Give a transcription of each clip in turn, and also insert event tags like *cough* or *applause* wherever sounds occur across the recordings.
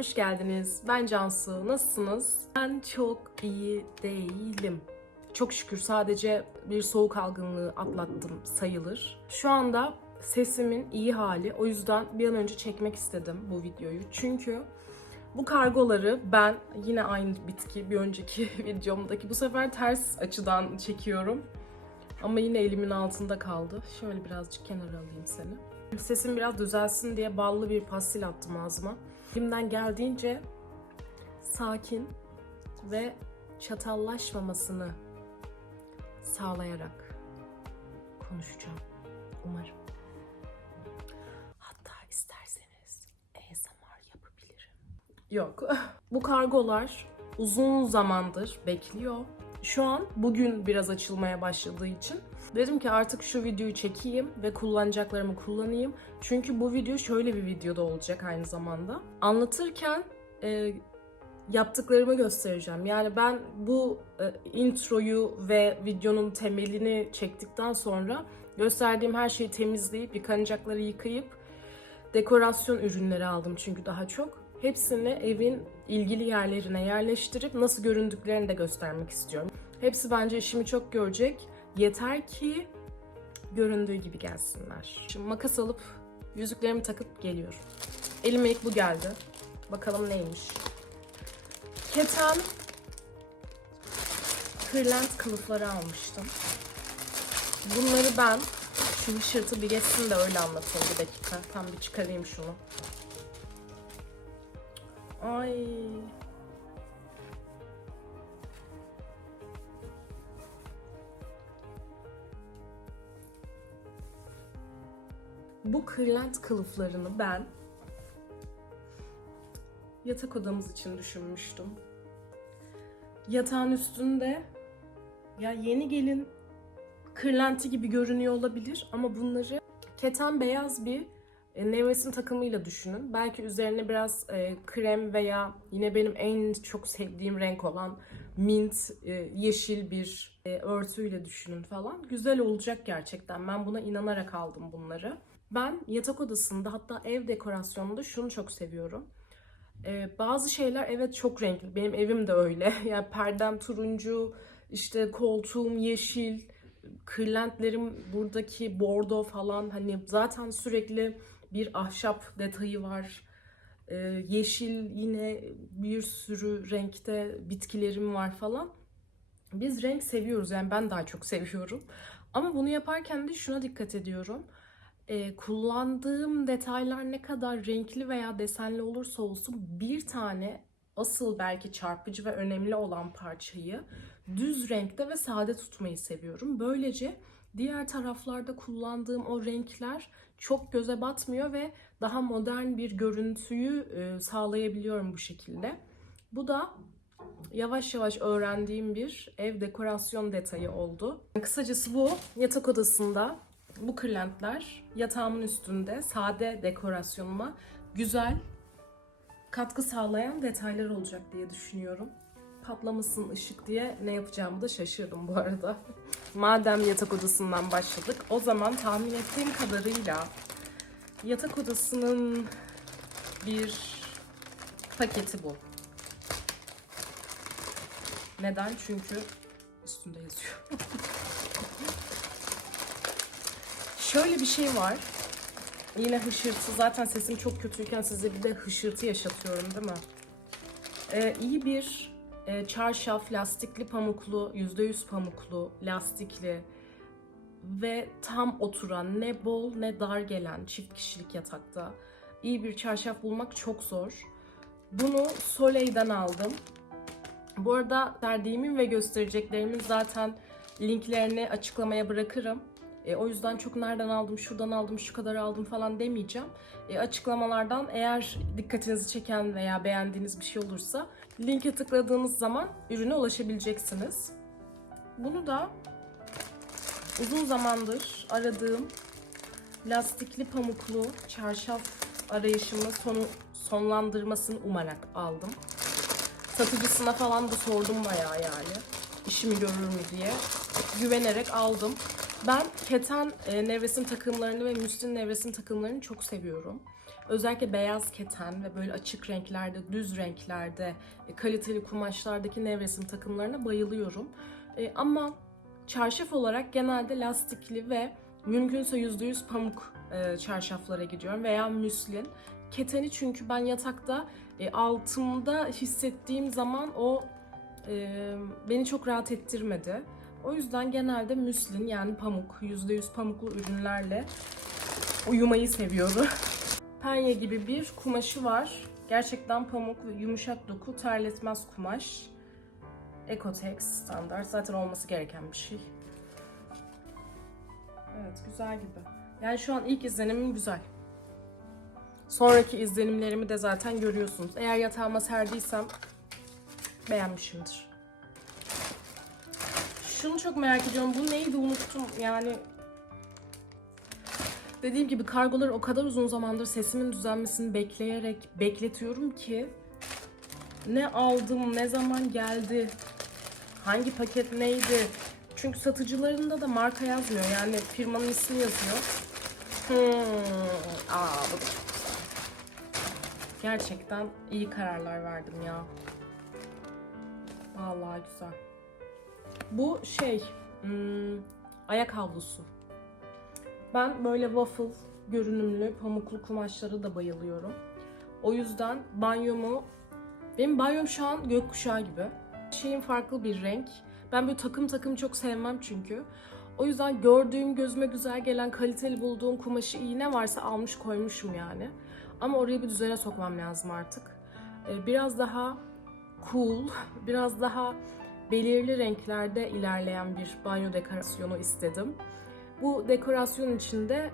hoş geldiniz. Ben Cansu. Nasılsınız? Ben çok iyi değilim. Çok şükür sadece bir soğuk algınlığı atlattım sayılır. Şu anda sesimin iyi hali. O yüzden bir an önce çekmek istedim bu videoyu. Çünkü bu kargoları ben yine aynı bitki bir önceki *laughs* videomdaki bu sefer ters açıdan çekiyorum. Ama yine elimin altında kaldı. Şöyle birazcık kenara alayım seni. Sesim biraz düzelsin diye ballı bir pastil attım ağzıma. Elimden geldiğince sakin ve çatallaşmamasını sağlayarak konuşacağım. Umarım. Hatta isterseniz ASMR yapabilirim. Yok. Bu kargolar uzun zamandır bekliyor. Şu an bugün biraz açılmaya başladığı için dedim ki artık şu videoyu çekeyim ve kullanacaklarımı kullanayım. Çünkü bu video şöyle bir videoda olacak aynı zamanda. Anlatırken e, yaptıklarımı göstereceğim. Yani ben bu e, introyu ve videonun temelini çektikten sonra gösterdiğim her şeyi temizleyip yıkanacakları yıkayıp dekorasyon ürünleri aldım çünkü daha çok. Hepsini evin ilgili yerlerine yerleştirip nasıl göründüklerini de göstermek istiyorum. Hepsi bence işimi çok görecek. Yeter ki göründüğü gibi gelsinler. Şimdi makas alıp yüzüklerimi takıp geliyorum. Elime ilk bu geldi. Bakalım neymiş. Keten kırlent kılıfları almıştım. Bunları ben şu hışırtı bir geçsin de öyle anlatayım bir dakika. Tam bir çıkarayım şunu. Ay. Bu kırlent kılıflarını ben yatak odamız için düşünmüştüm. Yatağın üstünde ya yeni gelin kırlenti gibi görünüyor olabilir ama bunları keten beyaz bir nevresim takımıyla düşünün. Belki üzerine biraz e, krem veya yine benim en çok sevdiğim renk olan mint e, yeşil bir e, örtüyle düşünün falan. Güzel olacak gerçekten. Ben buna inanarak aldım bunları. Ben yatak odasında hatta ev dekorasyonunda şunu çok seviyorum. E, bazı şeyler evet çok renkli. Benim evim de öyle. *laughs* Yani perdem turuncu, işte koltuğum yeşil, kırlentlerim buradaki bordo falan hani zaten sürekli bir ahşap detayı var. Ee, yeşil yine bir sürü renkte bitkilerim var falan. Biz renk seviyoruz yani ben daha çok seviyorum. Ama bunu yaparken de şuna dikkat ediyorum. Ee, kullandığım detaylar ne kadar renkli veya desenli olursa olsun bir tane asıl belki çarpıcı ve önemli olan parçayı düz renkte ve sade tutmayı seviyorum. Böylece diğer taraflarda kullandığım o renkler çok göze batmıyor ve daha modern bir görüntüyü e, sağlayabiliyorum bu şekilde. Bu da yavaş yavaş öğrendiğim bir ev dekorasyon detayı oldu. Kısacası bu yatak odasında bu kırlentler yatağımın üstünde sade dekorasyonuma güzel katkı sağlayan detaylar olacak diye düşünüyorum. Patlamasın ışık diye ne yapacağımı da şaşırdım bu arada. *laughs* Madem yatak odasından başladık, o zaman tahmin ettiğim kadarıyla yatak odasının bir paketi bu. Neden? Çünkü üstünde yazıyor. *laughs* Şöyle bir şey var. Yine hışırtı. Zaten sesim çok kötüyken size bir de hışırtı yaşatıyorum değil mi? Ee, iyi bir çarşaf, lastikli pamuklu, %100 pamuklu, lastikli ve tam oturan, ne bol ne dar gelen çift kişilik yatakta iyi bir çarşaf bulmak çok zor. Bunu Soleil'den aldım. Bu arada verdiğimin ve göstereceklerimin zaten linklerini açıklamaya bırakırım. E, o yüzden çok nereden aldım, şuradan aldım, şu kadar aldım falan demeyeceğim. E, açıklamalardan eğer dikkatinizi çeken veya beğendiğiniz bir şey olursa linke tıkladığınız zaman ürüne ulaşabileceksiniz. Bunu da Uzun zamandır aradığım lastikli pamuklu çarşaf arayışımı sonu, sonlandırmasını umarak aldım. Satıcısına falan da sordum bayağı yani. İşimi görür mü diye. Güvenerek aldım. Ben keten e, nevresim takımlarını ve müslin nevresim takımlarını çok seviyorum. Özellikle beyaz keten ve böyle açık renklerde, düz renklerde, e, kaliteli kumaşlardaki nevresim takımlarına bayılıyorum. E, ama çarşaf olarak genelde lastikli ve mümkünse %100 pamuk e, çarşaflara gidiyorum veya müslin. Keteni çünkü ben yatakta e, altımda hissettiğim zaman o e, beni çok rahat ettirmedi. O yüzden genelde müslin yani pamuk, %100 pamuklu ürünlerle uyumayı seviyorum. *laughs* Penye gibi bir kumaşı var. Gerçekten pamuk ve yumuşak doku, terletmez kumaş. Ecotex standart. Zaten olması gereken bir şey. Evet, güzel gibi. Yani şu an ilk izlenimim güzel. Sonraki izlenimlerimi de zaten görüyorsunuz. Eğer yatağıma serdiysem beğenmişimdir. Şunu çok merak ediyorum. Bu neydi unuttum. Yani dediğim gibi kargoları o kadar uzun zamandır sesimin düzelmesini bekleyerek bekletiyorum ki ne aldım, ne zaman geldi, hangi paket neydi. Çünkü satıcılarında da marka yazmıyor. Yani firmanın ismi yazıyor. Hmm, aa, bu. Gerçekten iyi kararlar verdim ya. Vallahi güzel. Bu şey, hmm, ayak havlusu. Ben böyle waffle görünümlü pamuklu kumaşlara da bayılıyorum. O yüzden banyomu, benim banyom şu an gökkuşağı gibi. Şeyin farklı bir renk. Ben böyle takım takım çok sevmem çünkü. O yüzden gördüğüm, gözüme güzel gelen, kaliteli bulduğum kumaşı iyi ne varsa almış koymuşum yani. Ama oraya bir düzene sokmam lazım artık. Ee, Biraz daha cool, *laughs* biraz daha belirli renklerde ilerleyen bir banyo dekorasyonu istedim. Bu dekorasyon içinde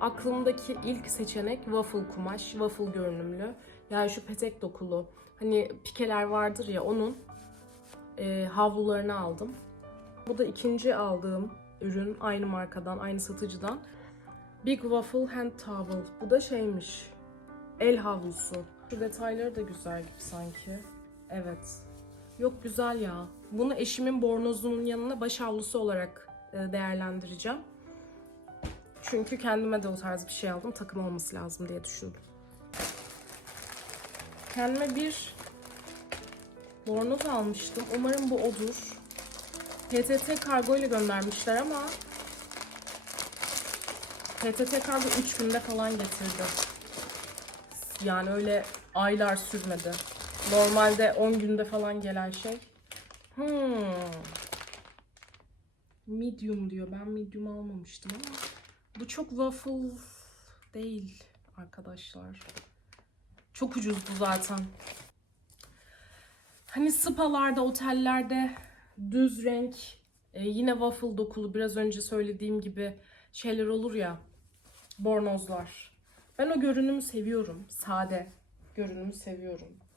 aklımdaki ilk seçenek waffle kumaş, waffle görünümlü. Yani şu petek dokulu, hani pikeler vardır ya onun e, havlularını aldım. Bu da ikinci aldığım ürün aynı markadan, aynı satıcıdan. Big Waffle Hand Towel. Bu da şeymiş, el havlusu. Şu detayları da güzel gibi sanki. Evet. Yok güzel ya. Bunu eşimin bornozunun yanına baş havlusu olarak e, değerlendireceğim. Çünkü kendime de o tarz bir şey aldım. Takım olması lazım diye düşündüm. Kendime bir bornoz almıştım. Umarım bu odur. PTT kargo ile göndermişler ama PTT kargo 3 günde falan getirdi. Yani öyle aylar sürmedi. Normalde 10 günde falan gelen şey. Hmm. Medium diyor. Ben medium almamıştım ama bu çok waffle değil arkadaşlar. Çok ucuzdu zaten. Hani spalarda, otellerde düz renk, e, yine waffle dokulu biraz önce söylediğim gibi şeyler olur ya. Bornozlar. Ben o görünümü seviyorum. Sade görünümü seviyorum.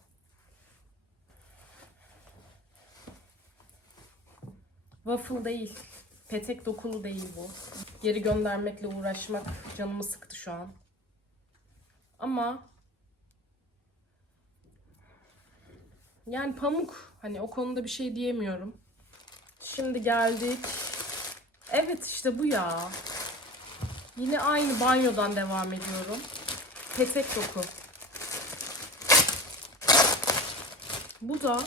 Waffle değil. Petek dokulu değil bu. Geri göndermekle uğraşmak canımı sıktı şu an. Ama yani pamuk hani o konuda bir şey diyemiyorum. Şimdi geldik. Evet işte bu ya. Yine aynı banyodan devam ediyorum. Petek doku. Bu da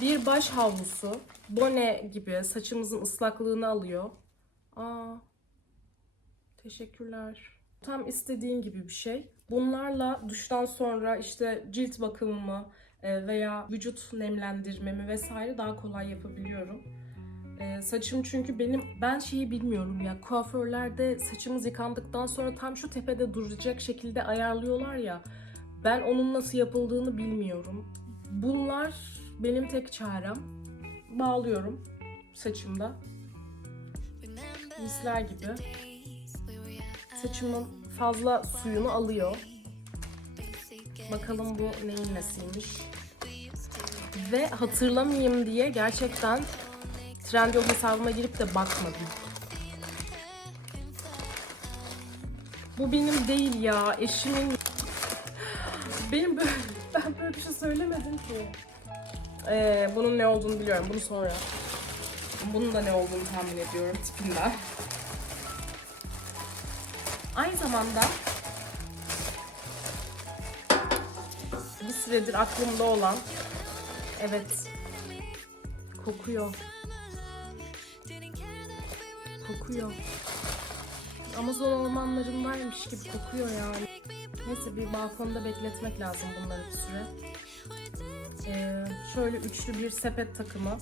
bir baş havlusu. Bone gibi saçımızın ıslaklığını alıyor. Aa, teşekkürler. Tam istediğim gibi bir şey. Bunlarla duştan sonra işte cilt bakımımı e, veya vücut nemlendirmemi vesaire daha kolay yapabiliyorum. E, saçım çünkü benim ben şeyi bilmiyorum ya kuaförlerde saçımız yıkandıktan sonra tam şu tepede duracak şekilde ayarlıyorlar ya. Ben onun nasıl yapıldığını bilmiyorum. Bunlar benim tek çarem bağlıyorum saçımda. Misler gibi. Saçımın fazla suyunu alıyor. Bakalım bu neyin nesiymiş. Ve hatırlamayayım diye gerçekten Trendyol hesabıma girip de bakmadım. Bu benim değil ya. Eşimin *gasps* benim böyle, *laughs* ben böyle bir şey söylemedim ki. Ee, bunun ne olduğunu biliyorum. Bunu sonra. Bunun da ne olduğunu tahmin ediyorum tipinden. Aynı zamanda bir süredir aklımda olan evet kokuyor. Kokuyor. Amazon ormanlarındaymış gibi kokuyor yani. Neyse bir balkonda bekletmek lazım bunları bir süre. Ee, şöyle üçlü bir sepet takımı.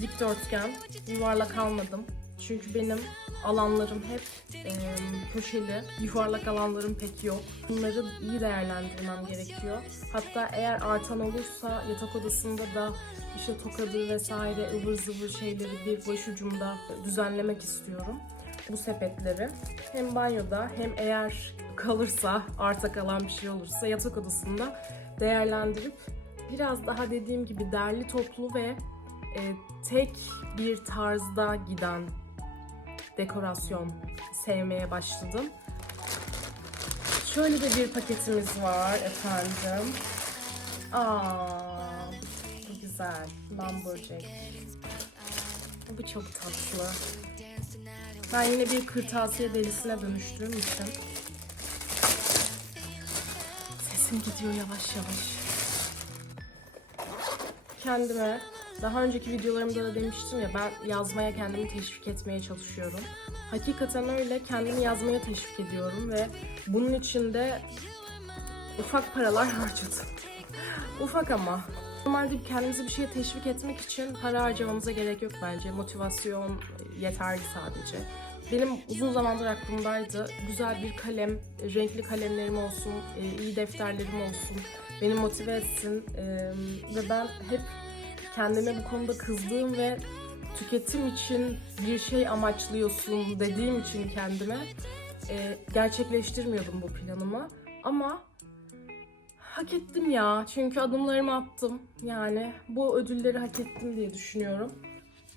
Dikdörtgen. Yuvarlak almadım. Çünkü benim alanlarım hep e, köşeli. Yuvarlak alanlarım pek yok. Bunları iyi değerlendirmem gerekiyor. Hatta eğer artan olursa yatak odasında da işte tokadı vesaire ıvır zıvır şeyleri bir başucumda düzenlemek istiyorum. Bu sepetleri hem banyoda hem eğer kalırsa arta kalan bir şey olursa yatak odasında değerlendirip biraz daha dediğim gibi derli toplu ve e, tek bir tarzda giden dekorasyon sevmeye başladım. Şöyle de bir paketimiz var efendim. Aa, bu güzel. Lumberjack. Bu çok tatlı. Ben yine bir kırtasiye delisine dönüştüğüm için sesim gidiyor yavaş yavaş. Kendime daha önceki videolarımda da demiştim ya ben yazmaya kendimi teşvik etmeye çalışıyorum. Hakikaten öyle kendimi yazmaya teşvik ediyorum ve bunun için de ufak paralar *laughs* harcadım. ufak ama. Normalde kendimizi bir şeye teşvik etmek için para harcamamıza gerek yok bence. Motivasyon yeterli sadece. Benim uzun zamandır aklımdaydı. Güzel bir kalem, renkli kalemlerim olsun, e, iyi defterlerim olsun. Beni motive etsin. E, Ve ben hep kendime bu konuda kızdığım ve tüketim için bir şey amaçlıyorsun dediğim için kendime e, gerçekleştirmiyordum bu planımı. Ama hak ettim ya. Çünkü adımlarımı attım. Yani bu ödülleri hak ettim diye düşünüyorum.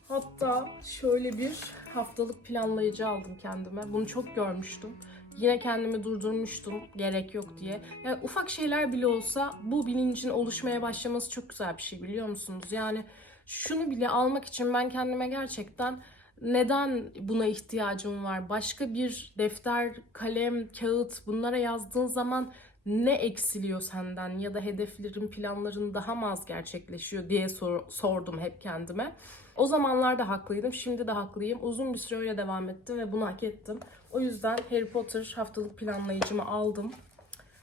Hatta şöyle bir haftalık planlayıcı aldım kendime. Bunu çok görmüştüm. Yine kendimi durdurmuştum gerek yok diye. Yani ufak şeyler bile olsa bu bilincin oluşmaya başlaması çok güzel bir şey biliyor musunuz? Yani şunu bile almak için ben kendime gerçekten neden buna ihtiyacım var? Başka bir defter, kalem, kağıt bunlara yazdığın zaman ne eksiliyor senden ya da hedeflerin, planların daha mı az gerçekleşiyor diye sor- sordum hep kendime. O zamanlar da haklıydım, şimdi de haklıyım. Uzun bir süre öyle devam ettim ve bunu hak ettim. O yüzden Harry Potter haftalık planlayıcımı aldım.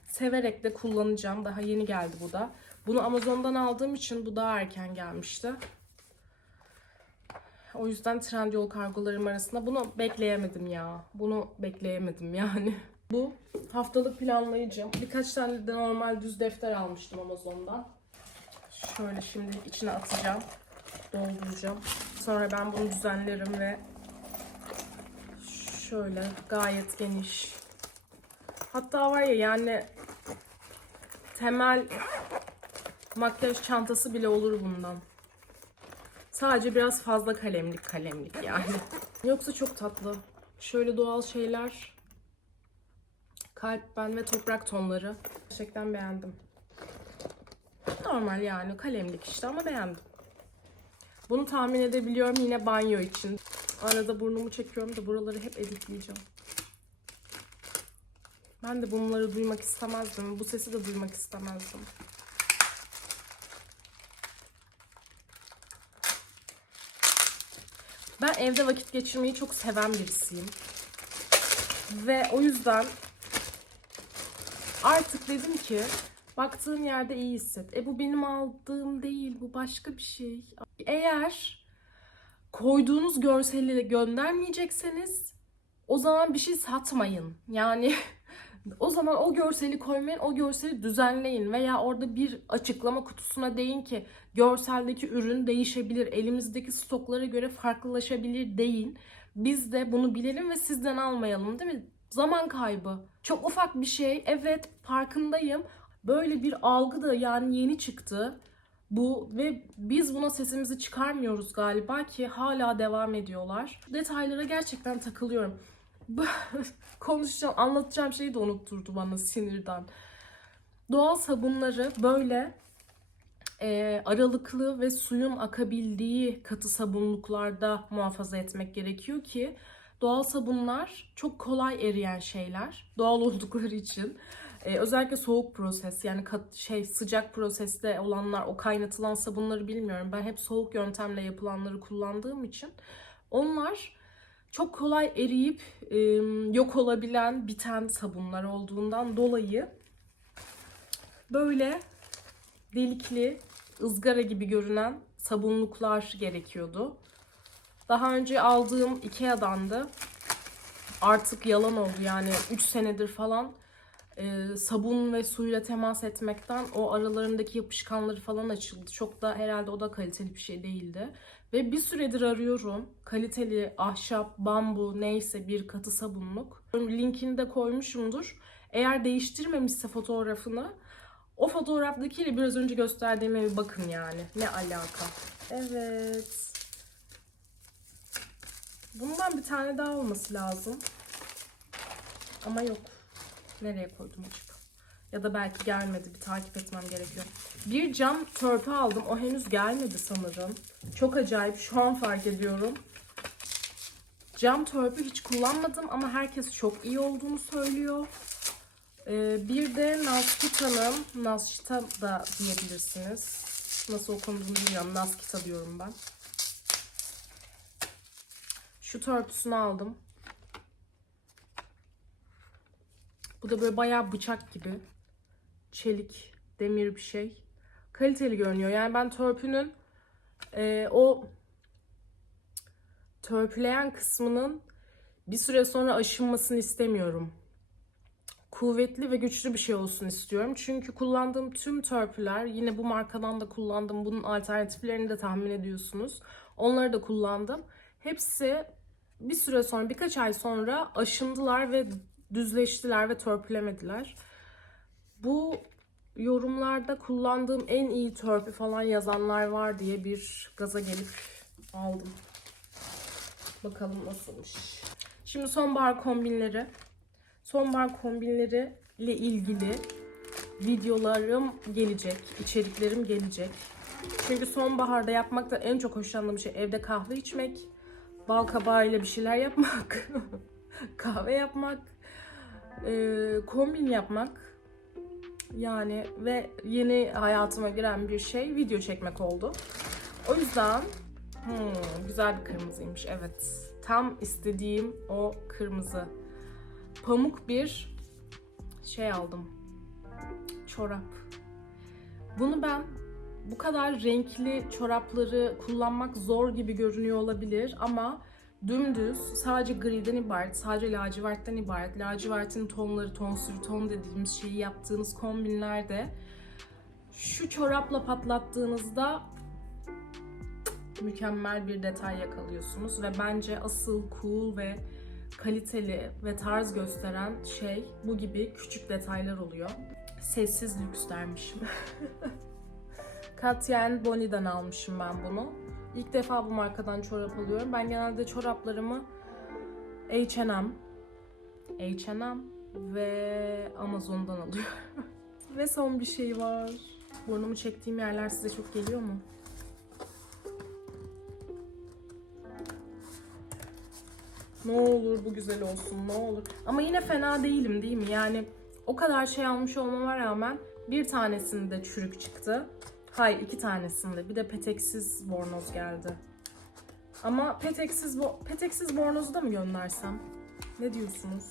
Severek de kullanacağım. Daha yeni geldi bu da. Bunu Amazon'dan aldığım için bu daha erken gelmişti. O yüzden Trendyol kargolarım arasında bunu bekleyemedim ya. Bunu bekleyemedim yani. *laughs* Bu haftalık planlayıcım. Birkaç tane de normal düz defter almıştım Amazon'dan. Şöyle şimdi içine atacağım. Dolduracağım. Sonra ben bunu düzenlerim ve şöyle gayet geniş. Hatta var ya yani temel makyaj çantası bile olur bundan. Sadece biraz fazla kalemlik kalemlik yani. *laughs* Yoksa çok tatlı. Şöyle doğal şeyler. Kalp ben ve toprak tonları. Gerçekten beğendim. Normal yani kalemlik işte ama beğendim. Bunu tahmin edebiliyorum yine banyo için. Arada burnumu çekiyorum da buraları hep editleyeceğim. Ben de bunları duymak istemezdim. Bu sesi de duymak istemezdim. Ben evde vakit geçirmeyi çok seven birisiyim. Ve o yüzden artık dedim ki baktığım yerde iyi hisset. E bu benim aldığım değil, bu başka bir şey. Eğer koyduğunuz görseli göndermeyecekseniz o zaman bir şey satmayın. Yani *laughs* o zaman o görseli koymayın, o görseli düzenleyin veya orada bir açıklama kutusuna deyin ki görseldeki ürün değişebilir, elimizdeki stoklara göre farklılaşabilir deyin. Biz de bunu bilelim ve sizden almayalım değil mi? Zaman kaybı. Çok ufak bir şey. Evet farkındayım. Böyle bir algı da yani yeni çıktı. Bu ve biz buna sesimizi çıkarmıyoruz galiba ki hala devam ediyorlar. Detaylara gerçekten takılıyorum. *laughs* Konuşacağım, anlatacağım şeyi de unutturdu bana sinirden. Doğal sabunları böyle e, aralıklı ve suyun akabildiği katı sabunluklarda muhafaza etmek gerekiyor ki doğal sabunlar çok kolay eriyen şeyler doğal *laughs* oldukları için. E, özellikle soğuk proses yani kat, şey sıcak proseste olanlar o kaynatılan sabunları bilmiyorum. Ben hep soğuk yöntemle yapılanları kullandığım için onlar çok kolay eriyip e, yok olabilen biten sabunlar olduğundan dolayı böyle delikli, ızgara gibi görünen sabunluklar gerekiyordu. Daha önce aldığım Ikea'dan da artık yalan oldu yani 3 senedir falan e, sabun ve suyla temas etmekten o aralarındaki yapışkanları falan açıldı. Çok da herhalde o da kaliteli bir şey değildi. Ve bir süredir arıyorum kaliteli ahşap, bambu neyse bir katı sabunluk. Linkini de koymuşumdur. Eğer değiştirmemişse fotoğrafını o fotoğraftakiyle biraz önce gösterdiğime bir bakın yani. Ne alaka. Evet. Bundan bir tane daha olması lazım. Ama yok. Nereye koydum acaba? Ya da belki gelmedi. Bir takip etmem gerekiyor. Bir cam törpü aldım. O henüz gelmedi sanırım. Çok acayip. Şu an fark ediyorum. Cam törpü hiç kullanmadım ama herkes çok iyi olduğunu söylüyor. Ee, bir de Naskita'nın, Naskita da diyebilirsiniz. Nasıl okunduğunu bilmiyorum. Naskita diyorum ben. Şu törpüsünü aldım. Bu da böyle bayağı bıçak gibi. Çelik, demir bir şey. Kaliteli görünüyor. Yani ben törpünün e, o törpüleyen kısmının bir süre sonra aşınmasını istemiyorum. Kuvvetli ve güçlü bir şey olsun istiyorum. Çünkü kullandığım tüm törpüler, yine bu markadan da kullandım. Bunun alternatiflerini de tahmin ediyorsunuz. Onları da kullandım. Hepsi bir süre sonra, birkaç ay sonra aşındılar ve düzleştiler ve törpülemediler. Bu yorumlarda kullandığım en iyi törpü falan yazanlar var diye bir gaza gelip aldım. Bakalım nasılmış. Şimdi sonbahar kombinleri. Sonbahar kombinleri ile ilgili videolarım gelecek, içeriklerim gelecek. Çünkü sonbaharda yapmakta en çok hoşlandığım şey evde kahve içmek, bal kabağıyla bir şeyler yapmak, *laughs* kahve yapmak, e, kombin yapmak. Yani ve yeni hayatıma giren bir şey video çekmek oldu. O yüzden hmm, güzel bir kırmızıymış evet. Tam istediğim o kırmızı. Pamuk bir şey aldım. Çorap. Bunu ben bu kadar renkli çorapları kullanmak zor gibi görünüyor olabilir ama dümdüz sadece griden ibaret, sadece lacivertten ibaret. Lacivertin tonları, ton sürü ton dediğimiz şeyi yaptığınız kombinlerde şu çorapla patlattığınızda mükemmel bir detay yakalıyorsunuz ve bence asıl cool ve kaliteli ve tarz gösteren şey bu gibi küçük detaylar oluyor. Sessiz lüks dermişim. *laughs* Katya Bonnie'den almışım ben bunu. İlk defa bu markadan çorap alıyorum. Ben genelde çoraplarımı H&M, H&M ve Amazon'dan alıyorum. *laughs* ve son bir şey var. Burnumu çektiğim yerler size çok geliyor mu? Ne olur bu güzel olsun ne olur. Ama yine fena değilim değil mi? Yani o kadar şey almış olmama rağmen bir tanesinde çürük çıktı. Hayır iki tanesinde. Bir de peteksiz bornoz geldi. Ama peteksiz, bo- peteksiz bornozu da mı göndersem? Ne diyorsunuz?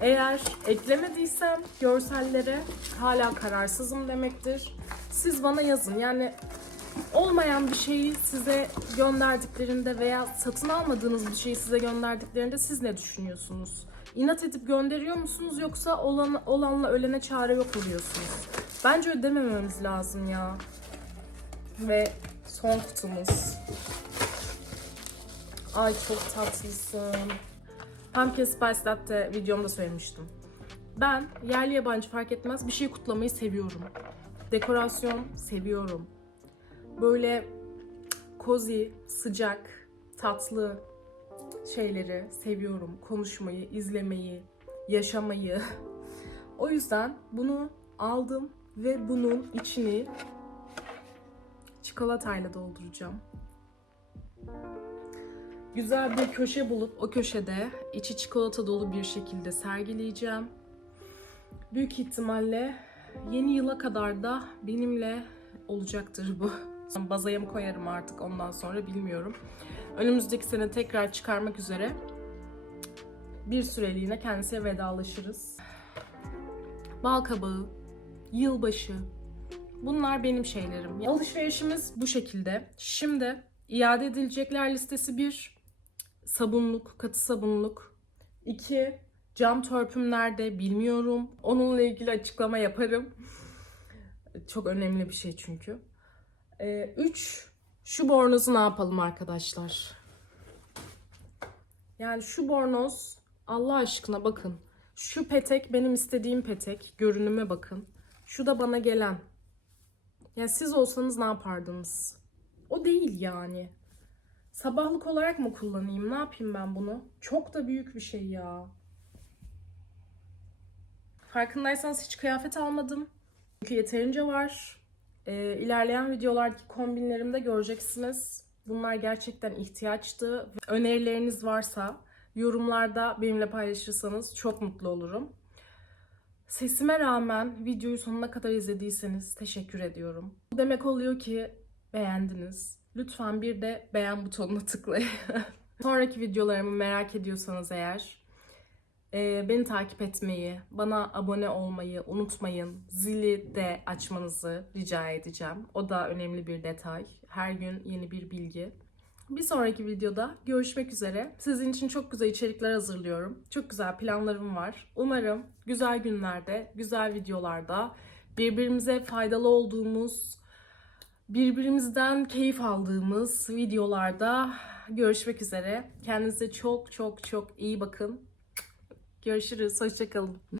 Eğer eklemediysem görsellere hala kararsızım demektir. Siz bana yazın. Yani olmayan bir şeyi size gönderdiklerinde veya satın almadığınız bir şeyi size gönderdiklerinde siz ne düşünüyorsunuz? İnat edip gönderiyor musunuz yoksa olan, olanla ölene çare yok oluyorsunuz? Bence ödemememiz lazım ya. Ve son kutumuz. Ay çok tatlısın. Pumpkin Spice Latte videomda söylemiştim. Ben yerli yabancı fark etmez bir şey kutlamayı seviyorum. Dekorasyon seviyorum. Böyle cozy, sıcak, tatlı şeyleri seviyorum. Konuşmayı, izlemeyi, yaşamayı. *laughs* O yüzden bunu aldım ve bunun içini çikolatayla dolduracağım. Güzel bir köşe bulup o köşede içi çikolata dolu bir şekilde sergileyeceğim. Büyük ihtimalle yeni yıla kadar da benimle olacaktır bu. *laughs* Bazaya mı koyarım artık ondan sonra bilmiyorum. Önümüzdeki sene tekrar çıkarmak üzere bir süreliğine kendisiyle vedalaşırız. Bal kabağı, yılbaşı. Bunlar benim şeylerim. Alışverişimiz bu şekilde. Şimdi iade edilecekler listesi bir sabunluk, katı sabunluk. İki, cam törpüm nerede bilmiyorum. Onunla ilgili açıklama yaparım. Çok önemli bir şey çünkü. Ee, üç, şu bornozu ne yapalım arkadaşlar? Yani şu bornoz Allah aşkına bakın. Şu petek benim istediğim petek. Görünüme bakın. Şu da bana gelen. Ya siz olsanız ne yapardınız? O değil yani. Sabahlık olarak mı kullanayım? Ne yapayım ben bunu? Çok da büyük bir şey ya. Farkındaysanız hiç kıyafet almadım. Çünkü yeterince var. Ee, ilerleyen videolardaki kombinlerimde göreceksiniz. Bunlar gerçekten ihtiyaçtı. Önerileriniz varsa yorumlarda benimle paylaşırsanız çok mutlu olurum. Sesime rağmen videoyu sonuna kadar izlediyseniz teşekkür ediyorum. Bu demek oluyor ki beğendiniz. Lütfen bir de beğen butonuna *laughs* tıklayın. Sonraki videolarımı merak ediyorsanız eğer e, beni takip etmeyi, bana abone olmayı unutmayın. Zili de açmanızı rica edeceğim. O da önemli bir detay. Her gün yeni bir bilgi. Bir sonraki videoda görüşmek üzere. Sizin için çok güzel içerikler hazırlıyorum. Çok güzel planlarım var. Umarım güzel günlerde, güzel videolarda birbirimize faydalı olduğumuz, birbirimizden keyif aldığımız videolarda görüşmek üzere. Kendinize çok çok çok iyi bakın. Görüşürüz. Hoşçakalın.